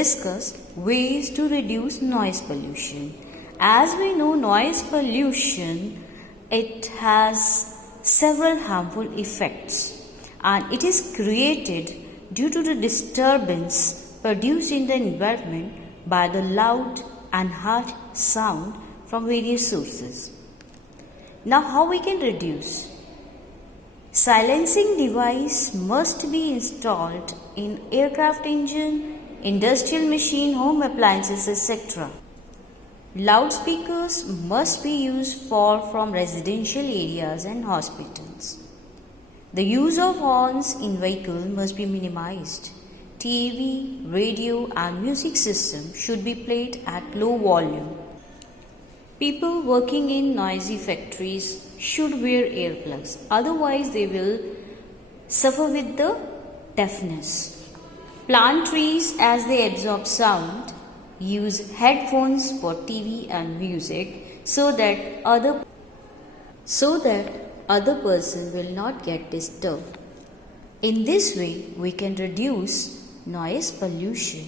discuss ways to reduce noise pollution. As we know, noise pollution, it has several harmful effects, and it is created due to the disturbance produced in the environment by the loud and harsh sound from various sources. Now, how we can reduce? Silencing device must be installed in aircraft engine, industrial machine, home appliances, etc. Loudspeakers must be used from residential areas and hospitals. The use of horns in vehicles must be minimized. TV, radio and music system should be played at low volume. People working in noisy factories should wear earplugs, otherwise they will suffer with the deafness. Plant trees as they absorb sound. Use headphones for TV and music so that other person will not get disturbed. In this way, we can reduce noise pollution.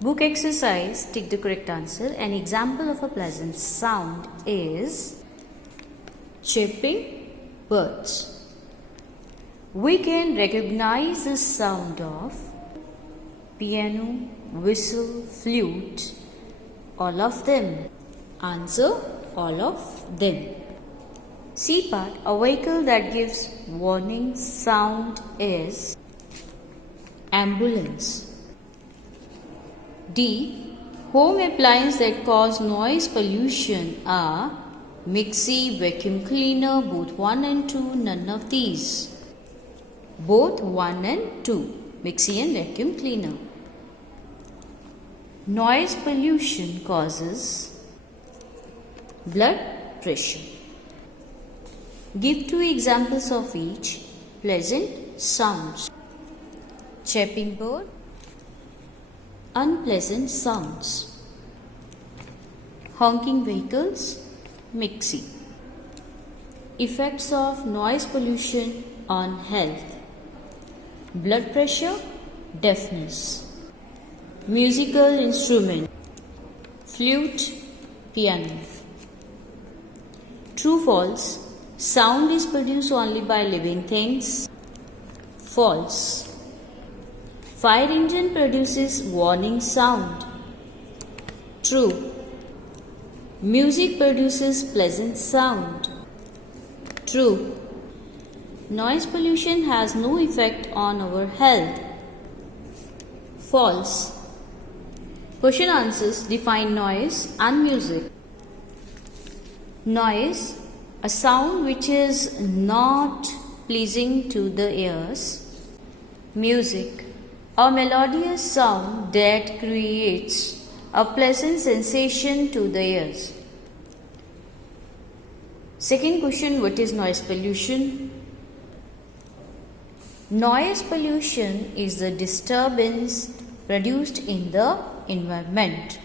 Book exercise, tick the correct answer. An example of a pleasant sound is chirping birds. We can recognize the sound of piano, whistle, flute, all of them. Answer, all of them. C part, a vehicle that gives warning sound is ambulance. D. Home appliances that cause noise pollution are mixie, vacuum cleaner, both 1 and 2, none of these. Both 1 and 2, mixie and vacuum cleaner. Noise pollution causes blood pressure. Give 2 examples of each. Pleasant sounds. Chirping bird. Unpleasant sounds. Honking vehicles. Mixie. Effects of noise pollution on health. Blood pressure. Deafness. Musical instrument. Flute. Piano. True, false. Sound is produced only by living things. False. Fire engine produces warning sound. True. Music produces pleasant sound. True. Noise pollution has no effect on our health. False. Question answers define noise and music. Noise, a sound which is not pleasing to the ears. Music, a melodious sound that creates a pleasant sensation to the ears. Second question, what is noise pollution? Noise pollution is the disturbance produced in the environment.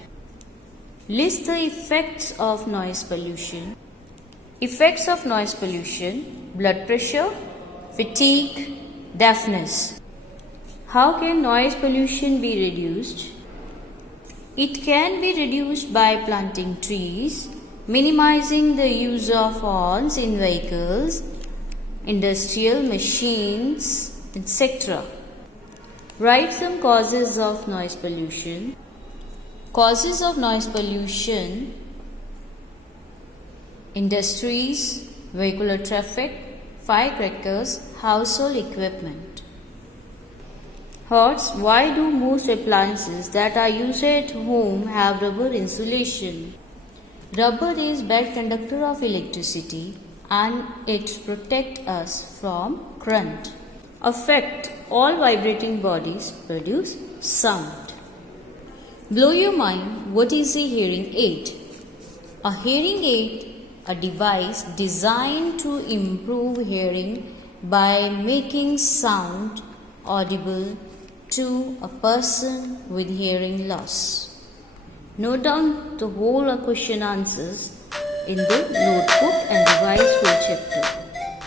List the effects of noise pollution. Effects of noise pollution: blood pressure, fatigue, deafness. How can noise pollution be reduced? It can be reduced by planting trees, minimizing the use of horns in vehicles, industrial machines, etc. Write some causes of noise pollution. Causes of noise pollution: industries, vehicular traffic, firecrackers, household equipment. Thoughts: why do most appliances that are used at home have rubber insulation? Rubber is bad conductor of electricity and it protects us from current. Affect: all vibrating bodies produce sound. Blow your mind, what is a hearing aid? A hearing aid, a device designed to improve hearing by making sound audible to a person with hearing loss. Note down the whole question answers in the notebook and revise for